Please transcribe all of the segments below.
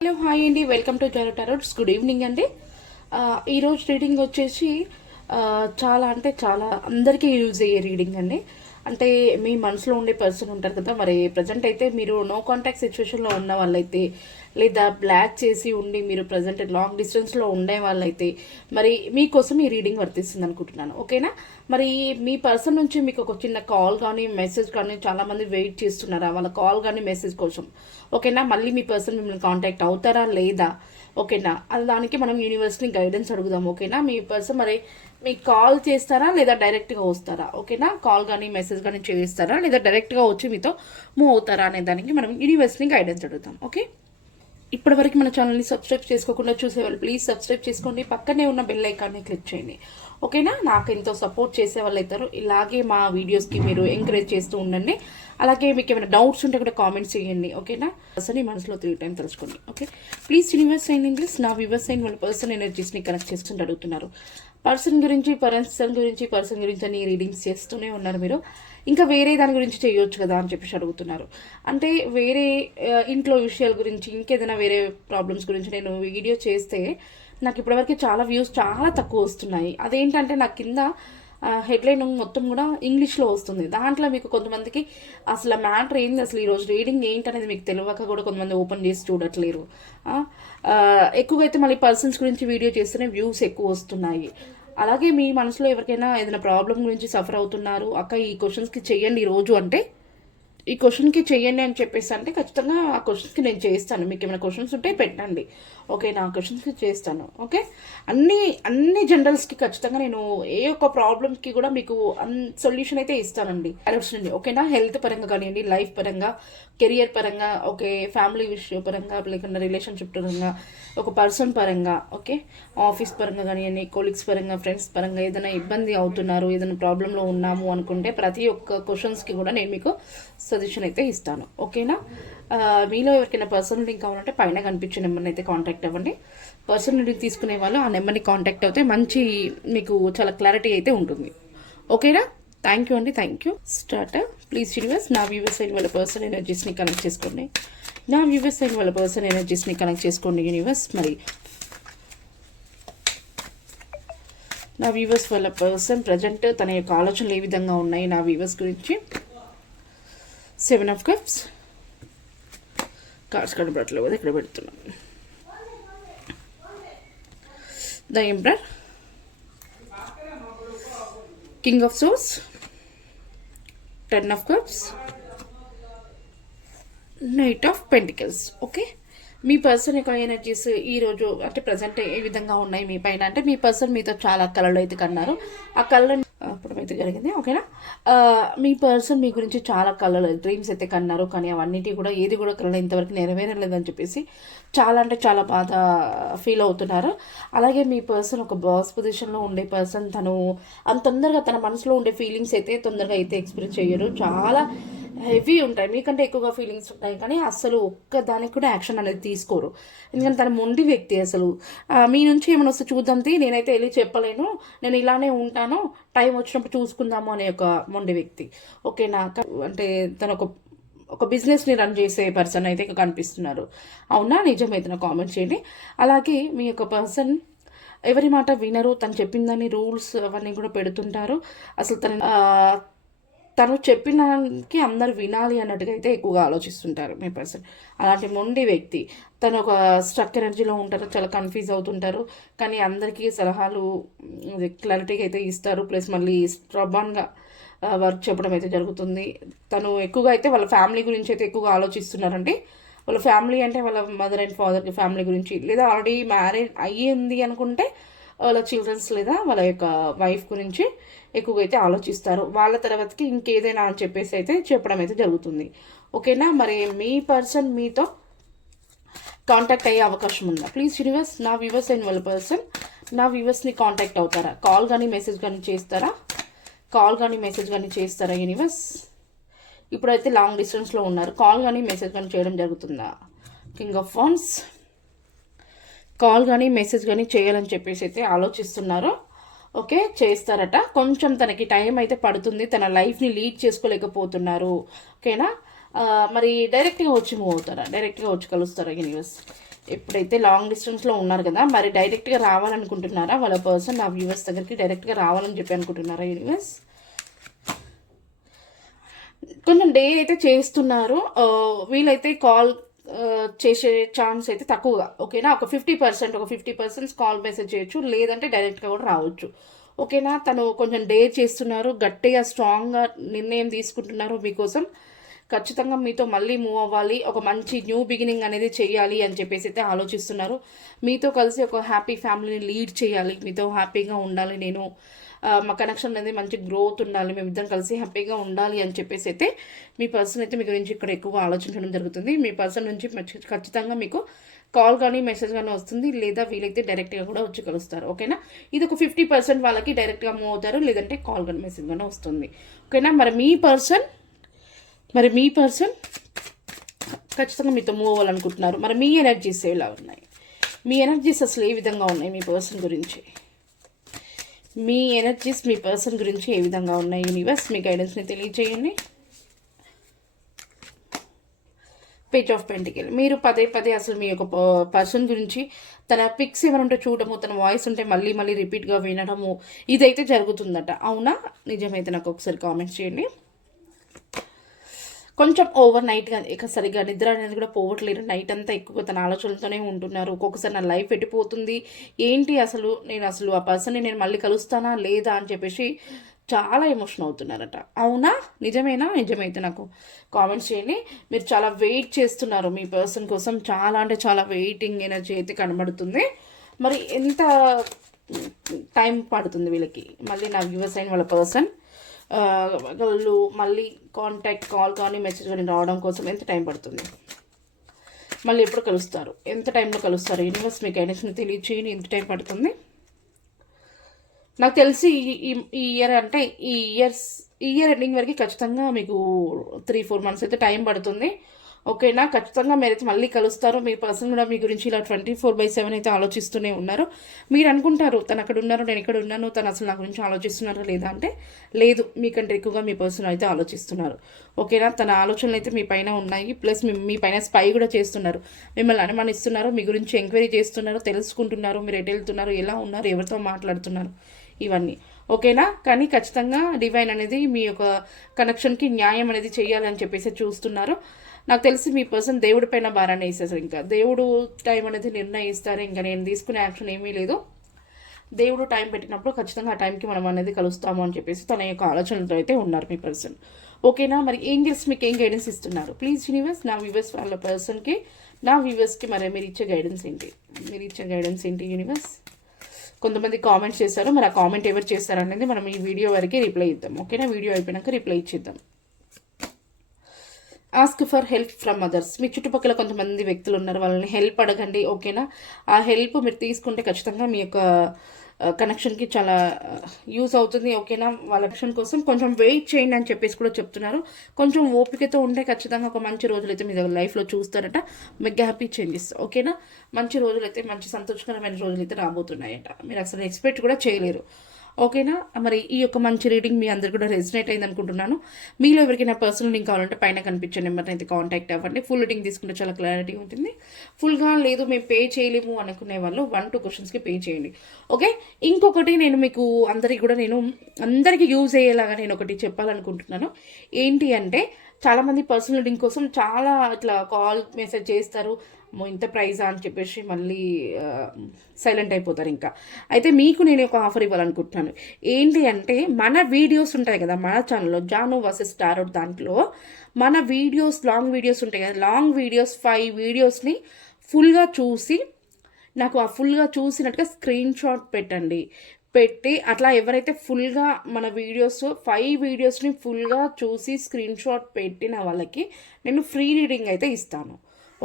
Hello hi అండి welcome to Jaro tarots good evening అండి ఈరోజు రీడింగ్ వచ్చేసి చాలా అంటే చాలా అందరికీ యూజ్ అయ్యే రీడింగ్ అండి. అంటే మీ మనసులో ఉండే పర్సన్ ఉంటారు కదా మరి ప్రజెంట్ అయితే మీరు నో కాంటాక్ట్ సిచ్యువేషన్లో ఉన్న వాళ్ళైతే లేదా బ్లాక్ చేసి ఉండి మీరు ప్రజెంట్ లాంగ్ డిస్టెన్స్లో ఉండే వాళ్ళైతే మరి మీకోసం ఈ రీడింగ్ వర్తిస్తుంది అనుకుంటున్నాను. ఓకేనా మరి మీ పర్సన్ నుంచి మీకు ఒక చిన్న కాల్ కానీ మెసేజ్ కానీ చాలామంది వెయిట్ చేస్తున్నారా? వాళ్ళ కాల్ కానీ మెసేజ్ కోసం. ఓకేనా మళ్ళీ మీ పర్సన్ మిమ్మల్ని కాంటాక్ట్ అవుతారా లేదా? ఓకేనా అది దానికి మనం యూనివర్స్ని గైడెన్స్ అడుగుదాం. ఓకేనా మీ పర్సన్ మరి మీకు కాల్ చేస్తారా లేదా డైరెక్ట్గా వస్తారా? ఓకేనా కాల్ కానీ మెసేజ్ కానీ చేస్తారా లేదా డైరెక్ట్గా వచ్చి మీతో మూవ్ అవుతారా అనే దానికి మనం యూనివర్స్ని గైడెన్స్ అడుగుతాం ఓకే ఇప్పటివరకు మన ఛానల్ని సబ్స్క్రైబ్ చేసుకోకుండా చూసేవాళ్ళు ప్లీజ్ సబ్స్క్రైబ్ చేసుకోండి. పక్కనే ఉన్న బెల్ ఐకాన్ని క్లిక్ చేయండి. ఓకేనా? నాకు ఎంతో సపోర్ట్ చేసే వాళ్ళు అవుతారు ఇలాగే మా వీడియోస్కి మీరు ఎంకరేజ్ చేస్తూ ఉండండి. అలాగే మీకు ఏమైనా డౌట్స్ ఉంటే కూడా కామెంట్స్ చేయండి. ఓకేనా? అసలు మనసులో త్రీ టైం తెలుసుకోండి ఓకే? ప్లీజ్ యూనివర్స్ అయిన ఇంగ్లీష్ నా వ్యూవర్స్ అయిన వాళ్ళ పర్సన్ ఎనర్జీస్ని కనెక్ట్ చేసుకుంటూ అడుగుతున్నారు. పర్సన్ గురించి పర్సన్ గురించి పర్సన్ గురించి అని రీడింగ్స్ చేస్తూనే ఉన్నారు మీరు. ఇంకా వేరే దాని గురించి చేయొచ్చు కదా అని చెప్పేసి అడుగుతున్నారు. అంటే వేరే ఇంట్లో విషయాల గురించి ఇంకేదైనా వేరే ప్రాబ్లమ్స్ గురించి నేను వీడియో చేస్తే నాకు ఇప్పటివరకు చాలా వ్యూస్ చాలా తక్కువ వస్తున్నాయి. అదేంటంటే నాకు కింద హెడ్లైన్ మొత్తం కూడా ఇంగ్లీష్లో వస్తుంది. దాంట్లో మీకు కొంతమందికి అసలు మ్యాటర్ ఏంది? అసలు ఈరోజు రీడింగ్ ఏంటనేది మీకు తెలియక కూడా కొంతమంది ఓపెన్ చేసి చూడట్లేరు. ఎక్కువైతే ఎక్కువగా అయితే మళ్ళీ పర్సన్స్ గురించి వీడియో చేస్తేనే వ్యూస్ ఎక్కువ వస్తున్నాయి. అలాగే మీ మనసులో ఎవరికైనా ఏదైనా ప్రాబ్లం గురించి సఫర్ అవుతున్నారు అక్క ఈ క్వశ్చన్స్కి చెయ్యండి ఈ రోజు అంటే ఈ క్వశ్చన్కి చేయండి అని చెప్పేసి అంటే ఖచ్చితంగా ఆ క్వశ్చన్స్కి నేను చేస్తాను. మీకు ఏమైనా క్వశ్చన్స్ ఉంటే పెట్టండి. ఓకే నా క్వశ్చన్స్కి చేస్తాను. ఓకే? అన్ని అన్ని జనరల్స్కి ఖచ్చితంగా నేను ఏ ఒక్క ప్రాబ్లమ్కి కూడా మీకు అన్ సొల్యూషన్ అయితే ఇస్తానండి. నుండి ఓకేనా? హెల్త్ పరంగా కానివ్వండి లైఫ్ పరంగా కెరియర్ పరంగా ఓకే? ఫ్యామిలీ విషయం పరంగా లేకుండా రిలేషన్షిప్ పరంగా ఒక పర్సన్ పరంగా ఓకే? ఆఫీస్ పరంగా కానివ్వండి కొలీగ్స్ పరంగా ఫ్రెండ్స్ పరంగా ఏదైనా ఇబ్బంది అవుతున్నారు ఏదైనా ప్రాబ్లంలో ఉన్నాము అనుకుంటే ప్రతి ఒక్క క్వశ్చన్స్కి కూడా నేను మీకు సజెషన్ అయితే ఇస్తాను. ఓకేనా? మీలో ఎవరికైనా పర్సనల్ లింక్ కావాలంటే పైన కనిపించే నెంబర్ని అయితే కాంటాక్ట్ అవ్వండి. పర్సనల్ లింక్ తీసుకునే వాళ్ళు ఆ నెంబర్ని కాంటాక్ట్ అవుతే మంచి మీకు చాలా క్లారిటీ అయితే ఉంటుంది. ఓకేనా? థ్యాంక్ యూ అండి thank you start please universe నా వ్యూవర్స్ అయిన వాళ్ళ పర్సన్ ఎనర్జీస్ని కనెక్ట్ చేసుకోండి. నా వ్యూవర్స్ అయిన వాళ్ళ పర్సన్ ఎనర్జీస్ని కనెక్ట్ చేసుకోండి యూనివర్స్ మరి నా వ్యూవర్స్ వాళ్ళ పర్సన్ ప్రజెంట్ తన యొక్క ఆలోచనలు ఏ విధంగా ఉన్నాయి నా వ్యూవర్స్ గురించి? సెవెన్ ఆఫ్ కప్స్ కార్డ్స్ కనబడట్లేదు కదా ఇక్కడ పెడుతున్నాం. The emperor king of swords ten of cups knight of pentacles okay me person యొక్క ఎనర్జీస్ ఈరోజు అంటే ప్రజెంట్ ఏ విధంగా ఉన్నాయి మీ పైన? అంటే మీ పర్సన్ మీతో చాలా కళలు అయితే కన్నారు. ఆ కళలను అప్పుడు అయితే జరిగింది ఓకేనా? మీ పర్సన్ మీ గురించి చాలా కళలు డ్రీమ్స్ అయితే కన్నారు కానీ అవన్నిటి కూడా ఏది కూడా కళలు ఇంతవరకు నెరవేరలేదని చెప్పేసి చాలా అంటే చాలా బాధ ఫీల్ అవుతున్నారు. అలాగే మీ పర్సన్ ఒక బాస్ పొజిషన్లో ఉండే పర్సన్ తను అంత తొందరగా తన మనసులో ఉండే ఫీలింగ్స్ అయితే తొందరగా అయితే ఎక్స్ప్రెస్ చేయరు. చాలా హెవీ ఉంటాయి. మీకంటే ఎక్కువగా ఫీలింగ్స్ ఉంటాయి. కానీ అసలు ఒక్క దానికి కూడా యాక్షన్ అనేది తీసుకోరు. ఎందుకంటే తన మొండి వ్యక్తి అసలు. మీ నుంచి ఏమైనా వస్తే చూద్దాంతి. నేనైతే వెళ్ళి చెప్పలేను. నేను ఇలానే ఉంటాను. టైం వచ్చినప్పుడు చూసుకుందాము అనే ఒక మొండి వ్యక్తి. ఓకేనా? అంటే తన ఒక ఒక బిజినెస్ని రన్ చేసే పర్సన్ అయితే ఇక కనిపిస్తున్నారు. అవునా? నిజమైతే కామెంట్ చేయండి. అలాగే మీ యొక్క పర్సన్ ఎవరి మాట వినరు. తను చెప్పిందని రూల్స్ అవన్నీ కూడా పెడుతుంటారు. అసలు తన తను చెప్పినానికి అందరు వినాలి అన్నట్టుగా అయితే ఎక్కువగా ఆలోచిస్తుంటారు మీ పర్సన్. అలాంటి మొండి వ్యక్తి తను ఒక స్ట్రక్ ఎనర్జీలో ఉంటారు చాలా కన్ఫ్యూజ్ అవుతుంటారు. కానీ అందరికీ సలహాలు క్లారిటీగా అయితే ఇస్తారు. ప్లస్ మళ్ళీ స్ట్రబాన్గా వర్క్ చెప్పడం అయితే జరుగుతుంది. తను ఎక్కువగా అయితే వాళ్ళ ఫ్యామిలీ గురించి అయితే ఎక్కువగా ఆలోచిస్తున్నారంటే వాళ్ళ ఫ్యామిలీ అంటే వాళ్ళ మదర్ అండ్ ఫాదర్ ఫ్యామిలీ గురించి. లేదా ఆల్రెడీ మ్యారేజ్ అయ్యింది అనుకుంటే వాళ్ళ చిల్డ్రన్స్ లేదా వాళ్ళ యొక్క వైఫ్ గురించి ఎక్కువగా అయితే ఆలోచిస్తారు. వాళ్ళ తర్వాతకి ఇంకేదైనా అని చెప్పేసి అయితే చెప్పడం అయితే జరుగుతుంది. ఓకేనా మరి మీ పర్సన్ మీతో కాంటాక్ట్ అయ్యే అవకాశం ఉందా? ప్లీజ్ యూనివర్స్ నా వ్యూవర్స్ అయిన వాళ్ళ పర్సన్ నా వ్యూవర్స్ని కాంటాక్ట్ అవుతారా? కాల్ కానీ మెసేజ్ కానీ చేస్తారా? కాల్ కానీ మెసేజ్ కానీ చేస్తారా యూనివర్స్ ఇప్పుడైతే లాంగ్ డిస్టెన్స్లో ఉన్నారు. కాల్ కానీ మెసేజ్ కానీ చేయడం జరుగుతుందా? కింగ్ ఆఫ్ ఫోన్స్ కాల్ కానీ మెసేజ్ కానీ చేయాలని చెప్పేసి అయితే ఆలోచిస్తున్నారు. ఓకే చేస్తారట. కొంచెం తనకి టైం అయితే పడుతుంది. తన లైఫ్ని లీడ్ చేసుకోలేకపోతున్నారు. ఓకేనా? మరి డైరెక్ట్గా వచ్చి మూవ్ అవుతారా? డైరెక్ట్గా వచ్చి కలుస్తారా యూనివర్స్? ఎప్పుడైతే లాంగ్ డిస్టెన్స్లో ఉన్నారు కదా మరి డైరెక్ట్గా రావాలనుకుంటున్నారా? వాళ్ళ పర్సన్ నా వ్యూవర్స్ దగ్గరికి డైరెక్ట్గా రావాలని చెప్పి అనుకుంటున్నారా యూనివర్స్? కొంచెం డే అయితే చేస్తున్నారు. వీళ్ళైతే వీలైతే కాల్ చేసే ఛాన్స్ అయితే తక్కువగా ఓకేనా ఒక ఫిఫ్టీ పర్సెంట్ ఒక ఫిఫ్టీ పర్సెంట్ కాల్ మెసేజ్ చేయొచ్చు లేదంటే డైరెక్ట్గా కూడా రావచ్చు. ఓకేనా తను కొంచెం డే చేస్తున్నారు గట్టిగా స్ట్రాంగ్గా నిర్ణయం తీసుకుంటున్నారు మీకోసం. ఖచ్చితంగా మీతో మళ్ళీ మూవ్ అవ్వాలి ఒక మంచి న్యూ బిగినింగ్ అనేది చేయాలి అని చెప్పేసి అయితే ఆలోచిస్తున్నారు. మీతో కలిసి ఒక హ్యాపీ ఫ్యామిలీని లీడ్ చేయాలి మీతో హ్యాపీగా ఉండాలి నేను. మా కనెక్షన్ అనేది మంచి గ్రోత్ ఉండాలి మేమిద్దరం కలిసి హ్యాపీగా ఉండాలి అని చెప్పేసి అయితే మీ పర్సన్ అయితే మీ గురించి ఇక్కడ ఎక్కువ ఆలోచించడం జరుగుతుంది. మీ పర్సన్ నుంచి ఖచ్చితంగా మీకు కాల్ కానీ మెసేజ్ కానీ వస్తుంది లేదా వీలైతే డైరెక్ట్గా కూడా వచ్చి కలుస్తారు. ఓకేనా ఇది ఒక ఫిఫ్టీ పర్సెంట్ వాళ్ళకి డైరెక్ట్గా మూవ్ అవుతారు లేదంటే కాల్ కానీ మెసేజ్ కానీ వస్తుంది. ఓకేనా మరి మీ పర్సన్ మరి మీ పర్సన్ ఖచ్చితంగా మీతో మూవ్ అవ్వాలనుకుంటున్నారు. మరి మీ ఎనర్జీస్ ఎలా ఉన్నాయి? మీ ఎనర్జీస్ అసలు ఏ విధంగా ఉన్నాయి మీ పర్సన్ గురించి? మీ ఎనర్జీస్ మీ పర్సన్ గురించి ఏ విధంగా ఉన్నాయి యూనివర్స్ మీ గైడెన్స్ని తెలియజేయండి పేజ్ ఆఫ్ పెంటికల్ మీరు పదే పదే అసలు మీ యొక్క పర్సన్ గురించి తన పిక్స్ ఏమైనా ఉంటే చూడటము తన వాయిస్ ఉంటే మళ్ళీ మళ్ళీ రిపీట్గా వినడము ఇదైతే జరుగుతుందట. అవునా? నిజమైతే నాకు ఒకసారి కామెంట్స్ చేయండి. కొంచెం ఓవర్ నైట్గా ఇక సరిగ్గా నిద్ర అనేది కూడా పోవట్లేదు. నైట్ అంతా ఎక్కువ తన ఆలోచనలతోనే ఉంటున్నారు. ఒక్కొక్కసారి నా లైఫ్ ఎట్టిపోతుంది ఏంటి అసలు? నేను అసలు ఆ పర్సన్ని నేను మళ్ళీ కలుస్తానా? లేదా? అని చెప్పేసి చాలా ఎమోషన్ అవుతున్నారట. అవునా? నిజమేనా? నిజమైతే నాకు కామెంట్స్ చేయండి. మీరు చాలా వెయిట్ చేస్తున్నారు. మీ పర్సన్ కోసం చాలా అంటే చాలా వెయిటింగ్ ఎనర్జీ అయితే కనబడుతుంది. మరి ఎంత టైం పడుతుంది వీళ్ళకి? మళ్ళీ నా వ్యూవర్స్ అయిన వాళ్ళ పర్సన్ వాళ్ళు మళ్ళీ కాంటాక్ట్ కాల్ కానీ మెసేజ్ కానీ రావడం కోసం ఎంత టైం పడుతుంది? మళ్ళీ ఎప్పుడు కలుస్తారు? ఎంత టైంలో కలుస్తారు? యూనివర్స్ మీకు గైడెన్స్ని తెలియచేయని ఎంత టైం పడుతుంది? నాకు తెలిసి ఈ- ఈ ఈ ఇయర్ అంటే ఈ ఇయర్స్ ఈ ఇయర్ ఎండింగ్ వరకు ఖచ్చితంగా మీకు త్రీ ఫోర్ మంత్స్ అయితే టైం పడుతుంది. ఓకేనా? ఖచ్చితంగా మీరైతే మళ్ళీ కలుస్తారు. మీ పర్సన్ కూడా మీ గురించి ఇలా ట్వంటీ ఫోర్ బై సెవెన్ అయితే ఆలోచిస్తూనే ఉన్నారు. మీరు అనుకుంటారు తను అక్కడ ఉన్నారు నేను ఇక్కడ ఉన్నాను తను అసలు నా గురించి ఆలోచిస్తున్నారా లేదా అంటే లేదు మీకంటే ఎక్కువగా మీ పర్సన్ అయితే ఆలోచిస్తున్నారు. ఓకేనా? తన ఆలోచనలు అయితే మీ పైన ఉన్నాయి. ప్లస్ మీ మీ పైన స్పై కూడా చేస్తున్నారు. మిమ్మల్ని అనుమానిస్తున్నారు మీ గురించి ఎంక్వైరీ చేస్తున్నారు తెలుసుకుంటున్నారు మీరు ఎటు వెళ్తున్నారు ఎలా ఉన్నారు ఎవరితో మాట్లాడుతున్నారు ఇవన్నీ. ఓకేనా? కానీ ఖచ్చితంగా డివైన్ అనేది మీ యొక్క కనెక్షన్కి న్యాయం అనేది చేయాలని చెప్పేసి చూస్తున్నారు. నాకు తెలిసి మీ పర్సన్ దేవుడి పైన భారాన్ని వేసేసారు ఇంకా. దేవుడు టైం అనేది నిర్ణయిస్తారు ఇంకా నేను తీసుకునే యాక్షన్ ఏమీ లేదు. దేవుడు టైం పెట్టినప్పుడు ఖచ్చితంగా ఆ టైంకి మనం అనేది కలుస్తాము అని చెప్పేసి తన యొక్క ఆలోచనలతో అయితే ఉన్నారు మీ పర్సన్ ఓకేనా మరి ఏంజల్స్ మీకు ఏం గైడెన్స్ ఇస్తున్నారు? ప్లీజ్ యూనివర్స్ నా వ్యూవర్స్ వాళ్ళ పర్సన్కి నా వ్యూవర్స్కి మరి మీరు ఇచ్చే గైడెన్స్ ఏంటి? మీరు ఇచ్చే గైడెన్స్ ఏంటి యూనివర్స్ కొంతమంది కామెంట్స్ చేశారు మరి ఆ కామెంట్ ఎవరు చేస్తారు అనేది మనం ఈ వీడియో వరకు రిప్లై ఇద్దాం. ఓకేనా వీడియో అయిపోయినాక రిప్లై ఇచ్చేద్దాం. Ask for help from others మీ చుట్టుపక్కల కొంతమంది వ్యక్తులు ఉన్నారు. వాళ్ళని హెల్ప్ అడగండి ఓకేనా ఆ హెల్ప్ మీరు తీసుకుంటే ఖచ్చితంగా మీ యొక్క కనెక్షన్కి చాలా యూజ్ అవుతుంది ఓకేనా వాళ్ళ కనెక్షన్ కోసం కొంచెం వెయిట్ చేయండి అని చెప్పేసి కూడా చెప్తున్నారు. కొంచెం ఓపికతో ఉంటే ఖచ్చితంగా ఒక మంచి రోజులు అయితే మీ దగ్గర లైఫ్లో చూస్తారట. మెగా హ్యాపీ చేంజెస్ ఓకేనా మంచి రోజులు అయితే మంచి సంతోషకరమైన రోజులు అయితే రాబోతున్నాయట. మీరు అసలు ఎక్స్పెక్ట్ కూడా చేయలేరు. ఓకేనా? మరి ఈ యొక్క మంచి రీడింగ్ మీ అందరు కూడా రెజినేట్ అయింది అనుకుంటున్నాను. మీలో ఎవరికైనా పర్సనల్ లింక్ కావాలంటే పైన కనిపించే నెంబర్ని అయితే కాంటాక్ట్ అవ్వండి. ఫుల్ రీడింగ్ తీసుకుంటే చాలా క్లారిటీ ఉంటుంది. ఫుల్గా లేదు మేము పే చేయలేము అనుకునే వాళ్ళు వన్ టూ క్వశ్చన్స్కి పే చేయండి. ఓకే? ఇంకొకటి నేను మీకు అందరికీ కూడా నేను అందరికీ యూజ్ అయ్యేలాగా నేను ఒకటి చెప్పాలనుకుంటున్నాను. ఏంటి అంటే చాలామంది పర్సనల్ రీడింగ్ కోసం చాలా ఇట్లా కాల్ మెసేజ్ చేస్తారు. ఇంత ప్రైజా అని చెప్పేసి మళ్ళీ సైలెంట్ అయిపోతారు ఇంకా. అయితే మీకు నేను ఒక ఆఫర్ ఇవ్వాలనుకుంటున్నాను. ఏంటి అంటే మన వీడియోస్ ఉంటాయి కదా మన ఛానల్లో జాను వర్సెస్ టారోట్ దాంట్లో మన వీడియోస్ లాంగ్ వీడియోస్ ఉంటాయి కదా లాంగ్ వీడియోస్ ఫైవ్ వీడియోస్ని ఫుల్గా చూసి నాకు ఆ ఫుల్గా చూసినట్టుగా స్క్రీన్ షాట్ పెట్టండి. పెట్టి అట్లా ఎవరైతే ఫుల్గా మన వీడియోస్ ఫైవ్ వీడియోస్ని ఫుల్గా చూసి స్క్రీన్ షాట్ పెట్టిన వాళ్ళకి నేను ఫ్రీ రీడింగ్ అయితే ఇస్తాను.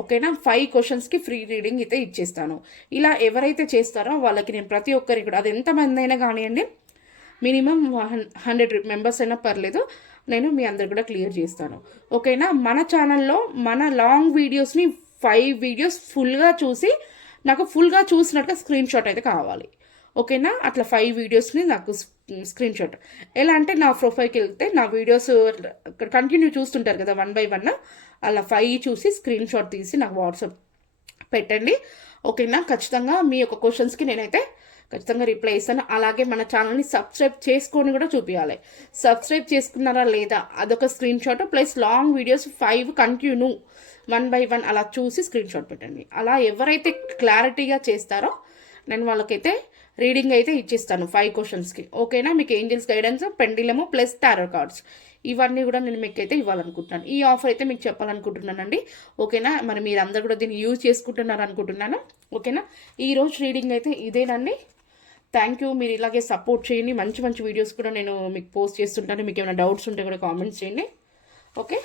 ఓకేనా? ఫైవ్ క్వశ్చన్స్కి ఫ్రీ రీడింగ్ అయితే ఇచ్చేస్తాను. ఇలా ఎవరైతే చేస్తారో వాళ్ళకి నేను ప్రతి ఒక్కరికి కూడా అది ఎంతమంది అయినా కానివ్వండి మినిమం హండ్రెడ్ మెంబర్స్ అయినా పర్లేదు నేను మీ అందరు కూడా క్లియర్ చేస్తాను. ఓకేనా? మన ఛానల్లో మన లాంగ్ వీడియోస్ని ఫైవ్ వీడియోస్ ఫుల్గా చూసి నాకు ఫుల్గా చూసినట్టుగా స్క్రీన్ షాట్ అయితే కావాలి. ఓకేనా? అట్లా ఫైవ్ వీడియోస్ని నాకు స్క్రీన్ షాట్ ఎలా అంటే నా ప్రొఫైల్కి వెళ్తే నా వీడియోస్ కంటిన్యూ చూస్తుంటారు కదా వన్ బై వన్ అలా ఫైవ్ చూసి స్క్రీన్ షాట్ తీసి నాకు వాట్సాప్ పెట్టండి. ఓకేనా? ఖచ్చితంగా మీ యొక్క క్వశ్చన్స్కి నేనైతే ఖచ్చితంగా రిప్లై ఇస్తాను. అలాగే మన ఛానల్ని సబ్స్క్రైబ్ చేసుకొని కూడా చూపించాలి సబ్స్క్రైబ్ చేసుకున్నారా లేదా అదొక screenshot plus long videos five continue one by one అలా చూసి స్క్రీన్ షాట్ పెట్టండి. అలా ఎవరైతే క్లారిటీగా చేస్తారో నేను వాళ్ళకైతే రీడింగ్ అయితే ఇచ్చిస్తాను ఫైవ్ క్వశ్చన్స్కి ఓకేనా మీకు angels guidance pendulum plus tarot cards ఇవన్నీ కూడా నేను మీకు అయితే ఇవ్వాలనుకుంటున్నాను. ఈ ఆఫర్ అయితే మీకు చెప్పాలనుకుంటున్నానండి. ఓకేనా మరి మీరు అందరు కూడా దీన్ని యూజ్ చేసుకుంటున్నారు అనుకుంటున్నాను. ఓకేనా ఈరోజు రీడింగ్ అయితే ఇదేనండి. థ్యాంక్ యూ మీరు ఇలాగే సపోర్ట్ చేయండి. మంచి మంచి వీడియోస్ కూడా నేను మీకు పోస్ట్ చేస్తుంటాను. మీకు ఏమైనా డౌట్స్ ఉంటే కూడా కామెంట్స్ చేయండి. ఓకే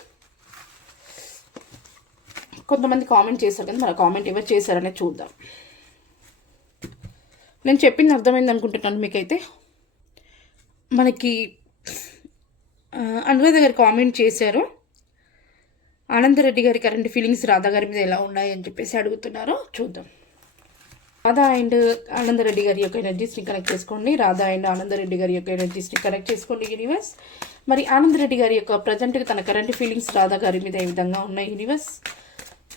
కొంతమంది కామెంట్ చేశారు కదా? మరి కామెంట్ ఎవరు చేశారనే చూద్దాం. నేను చెప్పింది అర్థమైంది అనుకుంటున్నాను మీకైతే. మనకి ఆ, అనురాధ గారు కామెంట్ చేశారు. ఆనందరెడ్డి గారి కరెంట్ ఫీలింగ్స్ రాధా గారి మీద ఎలా ఉన్నాయి అని చెప్పేసి అడుగుతున్నారు. చూద్దాం. రాధా అండ్ ఆనందరెడ్డి గారి యొక్క ఎనర్జీస్ని కనెక్ట్ చేసుకోండి. రాధా అండ్ ఆనందరెడ్డి గారి యొక్క ఎనర్జీస్ని కనెక్ట్ చేసుకోండి యూనివర్స్ మరి ఆనందరెడ్డి గారి యొక్క ప్రజెంట్గా తన కరెంట్ ఫీలింగ్స్ రాధా గారి మీద ఏ విధంగా ఉన్నాయి యూనివర్స్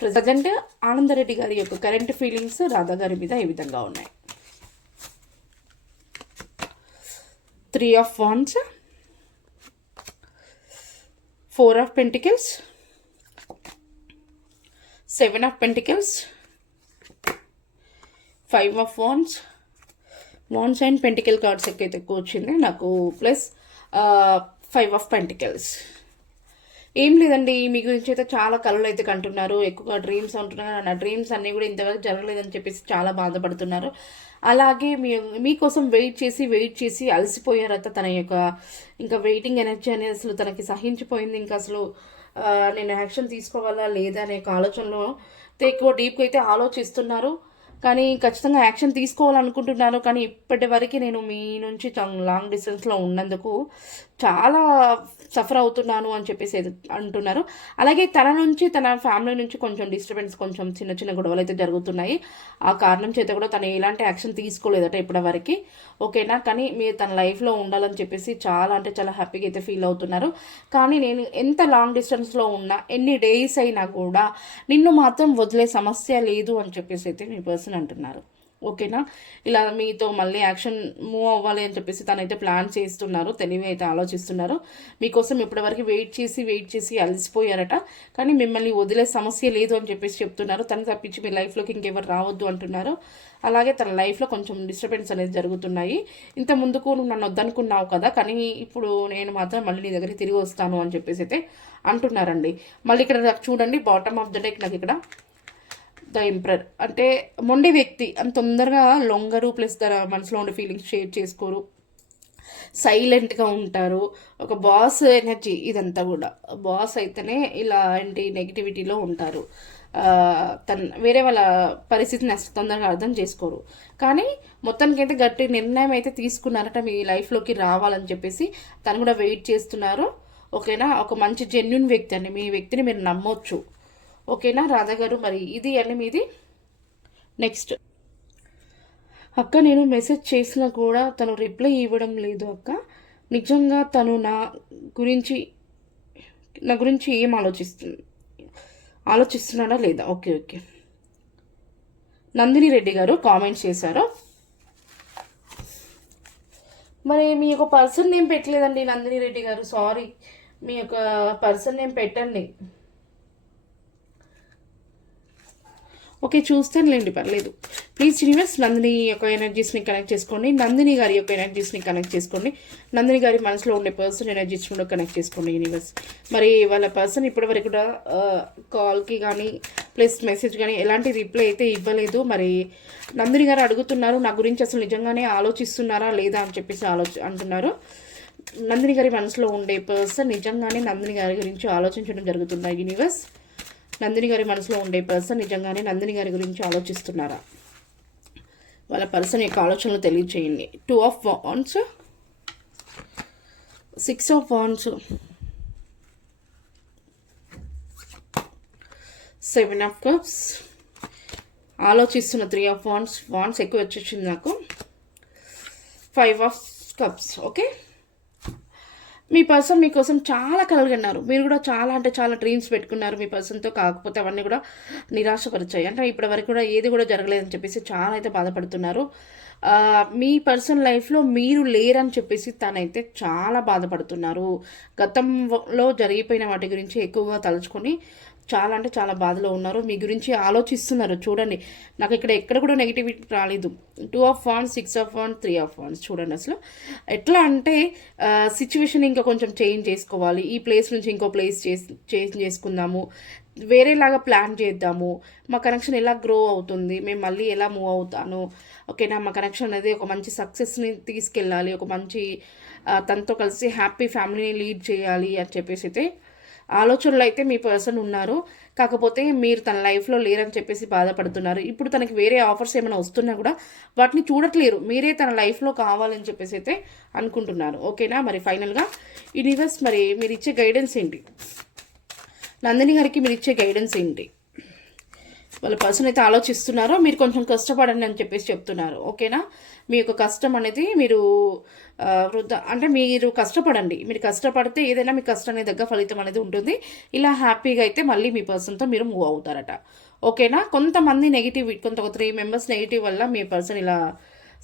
ప్రజెంట్ ఆనందరెడ్డి గారి యొక్క కరెంట్ ఫీలింగ్స్ రాధా గారి మీద ఏ విధంగా ఉన్నాయి? Three of wands four of pentacles seven of pentacles five of wands wands and pentacle cards ఎక్కైతే ఎక్కువ వచ్చింది నాకు ప్లస్ ఫైవ్ ఆఫ్ పెంటికల్స్ ఏం లేదండి మీ గురించి అయితే చాలా కళలు అయితే కంటున్నారు ఎక్కువగా డ్రీమ్స్ అంటున్నారు నా డ్రీమ్స్ అన్నీ కూడా ఇంతవరకు జరగలేదని చెప్పేసి చాలా బాధపడుతున్నారు. అలాగే మీ మీకోసం వెయిట్ చేసి వెయిట్ చేసి అలసిపోయారట తన యొక్క ఇంకా వెయిటింగ్ ఎనర్జీ అనేది అసలు తనకి సహించిపోయింది. ఇంకా అసలు నేను యాక్షన్ తీసుకోవాలా లేదా అనే ఒక ఆలోచనలో ఎక్కువ డీప్గా అయితే ఆలోచిస్తున్నారు. కానీ ఖచ్చితంగా యాక్షన్ తీసుకోవాలనుకుంటున్నాను కానీ ఇప్పటి వరకు నేను మీ నుంచి లాంగ్ డిస్టెన్స్లో ఉన్నందుకు చాలా సఫర్ అవుతున్నాను అని చెప్పేసి అంటున్నారు. అలాగే తన నుంచి తన ఫ్యామిలీ నుంచి కొంచెం డిస్టర్బెన్స్ కొంచెం చిన్న చిన్న గొడవలు అయితే జరుగుతున్నాయి. ఆ కారణం చేత కూడా తను ఎలాంటి యాక్షన్ తీసుకోలేదట ఇప్పటి వరకు. ఓకేనా? కానీ మీరు తన లైఫ్లో ఉండాలని చెప్పేసి చాలా అంటే చాలా హ్యాపీగా అయితే ఫీల్ అవుతున్నారు. కానీ నేను ఎంత లాంగ్ డిస్టెన్స్లో ఉన్నా ఎన్ని డేస్ అయినా కూడా నిన్ను మాత్రం వదిలే సమస్య లేదు అని చెప్పేసి అయితే మీ పర్సన్ అంటున్నారు. ఓకేనా? ఇలా మీతో మళ్ళీ యాక్షన్ మూవ్ అవ్వాలి అని చెప్పేసి తనైతే ప్లాన్ చేస్తున్నారు తెలివి అయితే ఆలోచిస్తున్నారు. మీకోసం ఇప్పటివరకు వెయిట్ చేసి వెయిట్ చేసి అలసిపోయారట. కానీ మిమ్మల్ని వదిలే సమస్య లేదు అని చెప్పేసి చెప్తున్నారు. తను తప్పించి మీ లైఫ్లోకి ఇంకెవరు రావద్దు అంటున్నారు. అలాగే తన లైఫ్లో కొంచెం డిస్టర్బెన్స్ అనేది జరుగుతున్నాయి. ఇంత ముందుకు నువ్వు నన్ను వద్దనుకున్నావు కదా కానీ ఇప్పుడు నేను మాత్రం మళ్ళీ నీ దగ్గరికి తిరిగి వస్తాను అని చెప్పేసి అయితే అంటున్నారండి. మళ్ళీ ఇక్కడ చూడండి బాటమ్ ఆఫ్ ద డెక్ నాకు ఇక్కడ ద ఎంప్రర్ అంటే మొండి వ్యక్తి. అంత తొందరగా లొంగరు ప్లస్ తన మనసులో ఉండే ఫీలింగ్స్ షేర్ చేసుకోరు. సైలెంట్గా ఉంటారు. ఒక బాస్ ఎనర్జీ ఇదంతా కూడా. బాస్ అయితేనే ఇలా ఏంటి నెగిటివిటీలో ఉంటారు. తన వేరే వాళ్ళ పరిస్థితిని అసలు తొందరగా అర్థం చేసుకోరు. కానీ మొత్తానికైతే గట్టి నిర్ణయం అయితే తీసుకున్నారట మీ లైఫ్లోకి రావాలని చెప్పేసి తను కూడా వెయిట్ చేస్తున్నారు. ఓకేనా? ఒక మంచి జెన్యున్ వ్యక్తి అండి. మీ వ్యక్తిని మీరు నమ్మొచ్చు. ఓకేనా? రాధా గారు మరి ఇది అండి మీది? నెక్స్ట్ అక్క నేను మెసేజ్ చేసినా కూడా తను రిప్లై ఇవ్వడం లేదు అక్క. నిజంగా తను నా గురించి నా గురించి ఏం ఆలోచిస్తుంది ఆలోచిస్తున్నాడా లేదా? Okay okay. నందిని రెడ్డి గారు కామెంట్ చేశారు. మరి మీ యొక్క పర్సన్ నేమ్ పెట్టలేదండి నందిని రెడ్డి గారు. సారీ మీ యొక్క పర్సన్ నేమ్ పెట్టండి. ఓకే చూస్తానులేండి పర్లేదు. ప్లీజ్ యూనివర్స్ నందిని యొక్క ఎనర్జీస్ని కనెక్ట్ చేసుకోండి. నందిని గారి యొక్క ఎనర్జీస్ని కనెక్ట్ చేసుకోండి. నందిని గారి మనసులో ఉండే పర్సన్ ఎనర్జీస్ కూడా కనెక్ట్ చేసుకోండి యూనివర్స్ మరి వాళ్ళ పర్సన్ ఇప్పటివరకు కూడా కాల్కి కానీ ప్లస్ మెసేజ్ కానీ ఎలాంటి రిప్లై అయితే ఇవ్వలేదు. మరి నందిని గారు అడుగుతున్నారు నా గురించి అసలు నిజంగానే ఆలోచిస్తున్నారా లేదా అని చెప్పేసి ఆలోచి అంటున్నారు. నందిని గారి మనసులో ఉండే పర్సన్ నిజంగానే నందిని గారి గురించి ఆలోచించడం జరుగుతుందా యూనివర్స్ నందిని గారి మనసులో ఉండే పర్సన్ నిజంగానే నందిని గారి గురించి ఆలోచిస్తున్నారా? వాళ్ళ పర్సన్ యొక్క ఆలోచనలు తెలియచేయండి. Two of wands six of wands seven of cups ఆలోచిస్తున్న త్రీ ఆఫ్ వాన్స్ వాన్స్ ఎక్కువ వచ్చేసింది నాకు. ఫైవ్ ఆఫ్ కప్స్ ఓకే మీ పర్సన్ మీకోసం చాలా కలగన్నారు మీరు కూడా చాలా అంటే చాలా డ్రీమ్స్ పెట్టుకున్నారు. మీ పర్సన్తో కాకపోతే అవన్నీ కూడా నిరాశపరిచాయి. అంటే ఇప్పటి వరకు కూడా ఏది కూడా జరగలేదని చెప్పేసి చాలా అయితే బాధపడుతున్నారు. మీ పర్సన్ లైఫ్లో మీరు లేరని చెప్పేసి తనైతే చాలా బాధపడుతున్నారు. గతంలో జరిగిపోయిన వాటి గురించి ఎక్కువగా తలుచుకొని చాలా అంటే చాలా బాధలో ఉన్నారు. మీ గురించి ఆలోచిస్తున్నారు. చూడండి. నాకు ఇక్కడ ఎక్కడ కూడా నెగిటివిటీ రాలేదు. Two of one six of one three of ones చూడండి అసలు. ఎట్లా అంటే సిచ్యువేషన్ ఇంకా కొంచెం చేంజ్ చేసుకోవాలి. ఈ ప్లేస్ నుంచి ఇంకో ప్లేస్ చేసి చేంజ్ చేసుకుందాము. వేరేలాగా ప్లాన్ చేద్దాము. మా కనెక్షన్ ఎలా గ్రో అవుతుంది? మేము మళ్ళీ ఎలా మూవ్ అవుతాను? ఓకేనా మా కనెక్షన్ అనేది ఒక మంచి సక్సెస్ని తీసుకెళ్ళాలి. ఒక మంచి తనతో కలిసి హ్యాపీ ఫ్యామిలీని లీడ్ చేయాలి అని చెప్పేసి అయితే ఆలోచనలు అయితే మీ పర్సన్ ఉన్నారు. కాకపోతే మీరు తన లైఫ్లో లేరని చెప్పేసి బాధపడుతున్నారు. ఇప్పుడు తనకి వేరే ఆఫర్స్ ఏమైనా వస్తున్నా కూడా వాటిని చూడట్లేరు. మీరే తన లైఫ్లో కావాలని చెప్పేసి అయితే అనుకుంటున్నారు. ఓకేనా? మరి ఫైనల్గా యూనివర్స్ మరి మీరు ఇచ్చే గైడెన్స్ ఏంటి? నందిని గారికి మీరు ఇచ్చే గైడెన్స్ ఏంటి? వాళ్ళ పర్సన్ అయితే ఆలోచిస్తున్నారో మీరు కొంచెం కష్టపడండి అని చెప్పేసి చెప్తున్నారు. ఓకేనా? మీ యొక్క కష్టం అనేది మీరు వృద్ధ అంటే మీరు కష్టపడండి. మీరు కష్టపడితే ఏదైనా మీ కష్టానికి దగ్గర ఫలితం అనేది ఉంటుంది. ఇలా హ్యాపీగా అయితే మళ్ళీ మీ పర్సన్తో మీరు మూవ్ అవుతారట. ఓకేనా? కొంతమంది నెగిటివ్ కొంత ఒక త్రీ మెంబర్స్ నెగిటివ్ వల్ల మీ పర్సన్ ఇలా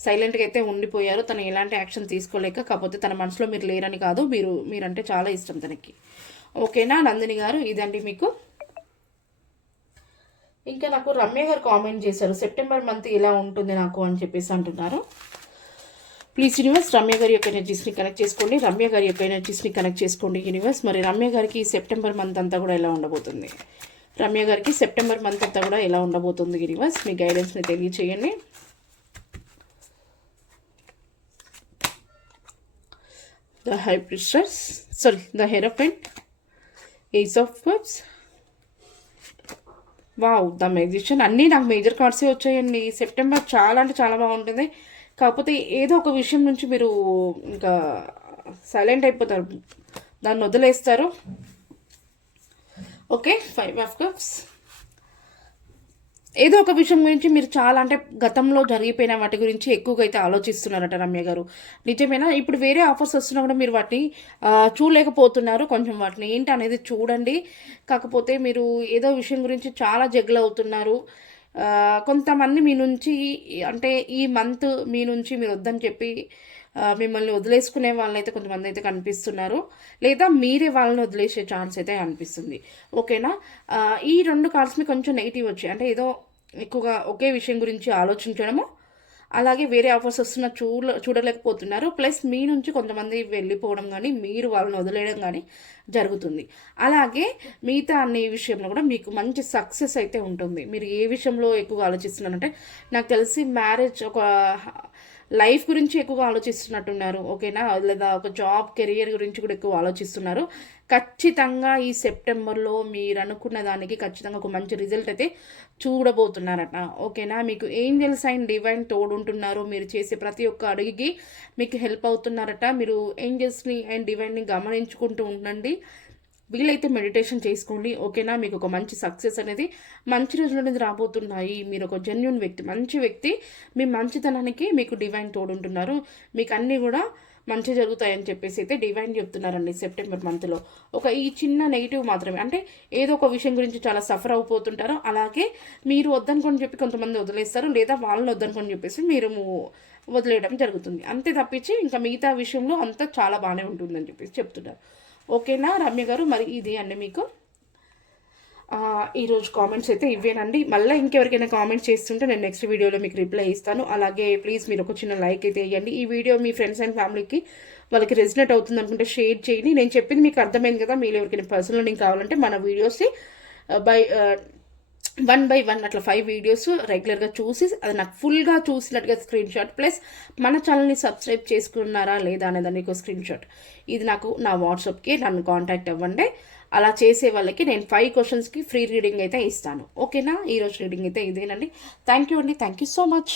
సైలెంట్గా అయితే ఉండిపోయారు. తను ఎలాంటి యాక్షన్ తీసుకోలేక కాకపోతే తన మనసులో మీరు లేరని కాదు మీరు మీరంటే చాలా ఇష్టం తనకి. ఓకేనా? నందిని గారు ఇదండి మీకు ఇంకా నాకు రమ్య గారు కామెంట్ చేశారు. సెప్టెంబర్ మంత్ ఇలా ఉంటుంది నాకు అని చెప్పేసి అంటున్నారు. ప్లీజ్ యూనివర్స్ రమ్య గారి యొక్క ఎనర్జీస్ని కనెక్ట్ చేసుకోండి. రమ్య గారి యొక్క ఎనర్జీస్ని కనెక్ట్ చేసుకోండి యూనివర్స్ మరి రమ్య గారికి సెప్టెంబర్ మంత్ అంతా కూడా ఎలా ఉండబోతుంది? రమ్య గారికి సెప్టెంబర్ మంత్ అంతా కూడా ఎలా ఉండబోతుంది యూనివర్స్ మీ గైడెన్స్ని తెలియచేయండి. The high priestess sorry the hierophant ace of cups wow the musician. అన్నీ నాకు మేజర్ కార్డ్సే వచ్చాయండి. సెప్టెంబర్ చాలా అంటే చాలా బాగుంటుంది. కాకపోతే ఏదో ఒక విషయం నుంచి మీరు ఇంకా సైలెంట్ అయిపోతారు. దాన్ని వదిలేస్తారు. Okay five of cups. ఏదో ఒక విషయం గురించి మీరు చాలా అంటే గతంలో జరిగిపోయిన వాటి గురించి ఎక్కువగా అయితే ఆలోచిస్తున్నారట రమ్య గారు. నిజమేనా? ఇప్పుడు వేరే ఆఫర్స్ వస్తున్నా కూడా మీరు వాటిని చూడలేకపోతున్నారు. కొంచెం వాటిని ఏంటి అనేది చూడండి. కాకపోతే మీరు ఏదో విషయం గురించి చాలా జగ్గులు అవుతున్నారు. కొంతమంది మీ నుంచి అంటే ఈ మంత్ మీ నుంచి మీరు వద్దని చెప్పి మిమ్మల్ని వదిలేసుకునే వాళ్ళైతే కొంతమంది అయితే కనిపిస్తున్నారు. లేదా మీరే వాళ్ళని వదిలేసే ఛాన్స్ అయితే అనిపిస్తుంది ఓకేనా? ఈ రెండు కార్డ్స్ని కొంచెం నెగిటివ్ వచ్చాయి. అంటే ఏదో ఎక్కువగా ఒకే విషయం గురించి ఆలోచించడము అలాగే వేరే ఆఫర్స్ వస్తున్న చూడ చూడలేకపోతున్నారు. ప్లస్ మీ నుంచి కొంతమంది వెళ్ళిపోవడం కానీ మీరు వాళ్ళని వదిలేయడం కానీ జరుగుతుంది. అలాగే మిగతా అన్ని విషయంలో కూడా మీకు మంచి సక్సెస్ అయితే ఉంటుంది. మీరు ఏ విషయంలో ఎక్కువగా ఆలోచిస్తున్నారంటే నాకు తెలిసి మ్యారేజ్ ఒక లైఫ్ గురించి ఎక్కువగా ఆలోచిస్తున్నట్టున్నారు ఓకేనా? లేదా ఒక జాబ్ కెరియర్ గురించి కూడా ఎక్కువ ఆలోచిస్తున్నారు. ఖచ్చితంగా ఈ సెప్టెంబర్లో మీరు అనుకున్న దానికి ఖచ్చితంగా ఒక మంచి రిజల్ట్ అయితే చూడబోతున్నారట ఓకేనా? మీకు ఏంజల్స్ అండ్ డివైన్ తోడుంటున్నారు మీరు చేసే ప్రతి ఒక్క అడుగుకి మీకు హెల్ప్ అవుతున్నారట. మీరు ఏంజల్స్ని అండ్ డివైన్ని గమనించుకుంటూ ఉండండి. వీలైతే మెడిటేషన్ చేసుకోండి. ఓకేనా? మీకు ఒక మంచి సక్సెస్ అనేది మంచి రోజులు అనేది రాబోతున్నాయి. మీరు ఒక జెన్యున్ వ్యక్తి మంచి వ్యక్తి మీ మంచితనానికి మీకు డివైన్ తోడుంటున్నారు మీకు అన్నీ కూడా మంచి జరుగుతాయని చెప్పేసి అయితే డివైన్ చెప్తున్నారండి సెప్టెంబర్ మంత్లో ఒక ఈ చిన్న నెగిటివ్ మాత్రమే. అంటే ఏదో ఒక విషయం గురించి చాలా సఫర్ అయిపోతుంటారు అలాగే మీరు వద్దనుకొని చెప్పి కొంతమంది వదిలేస్తారు. లేదా వాళ్ళని వద్దనుకొని చెప్పేసి మీరు వదిలేయడం జరుగుతుంది. అంతే తప్పించి ఇంకా మిగతా విషయంలో అంతా చాలా బాగానే ఉంటుందని చెప్పేసి చెప్తున్నారు. ఓకేనా రమ్య గారు? మరి ఇది అండి మీకు. ఈరోజు కామెంట్స్ అయితే ఇవేనండి మళ్ళీ ఇంకెవరికైనా కామెంట్స్ చేస్తుంటే నేను నెక్స్ట్ వీడియోలో మీకు రిప్లై ఇస్తాను. అలాగే ప్లీజ్ మీరు ఒక చిన్న లైక్ అయితే వేయండి ఈ వీడియో మీ ఫ్రెండ్స్ అండ్ ఫ్యామిలీకి వాళ్ళకి రెజినేట్ అవుతుంది అనుకుంటే షేర్ చేయండి. నేను చెప్పింది మీకు అర్థమైంది కదా. మీరు ఎవరికైనా పర్సనల్ లింక్ కావాలంటే మన వీడియోస్ని బై వన్ బై వన్ అట్లా ఫైవ్ వీడియోస్ రెగ్యులర్గా చూసి అది నాకు ఫుల్గా చూసినట్టుగా స్క్రీన్ షాట్ ప్లస్ మన ఛానల్ని సబ్స్క్రైబ్ చేసుకున్నారా లేదా అనేది ఒక స్క్రీన్ షాట్ ఇది నాకు నా వాట్సాప్కి నన్ను కాంటాక్ట్ అవ్వండి. అలా చేసే వాళ్ళకి నేను ఫైవ్ క్వశ్చన్స్కి ఫ్రీ రీడింగ్ అయితే ఇస్తాను. ఓకేనా ఈరోజు రీడింగ్ అయితే ఇదేనండి. థ్యాంక్ యూ అండి. Thank you so much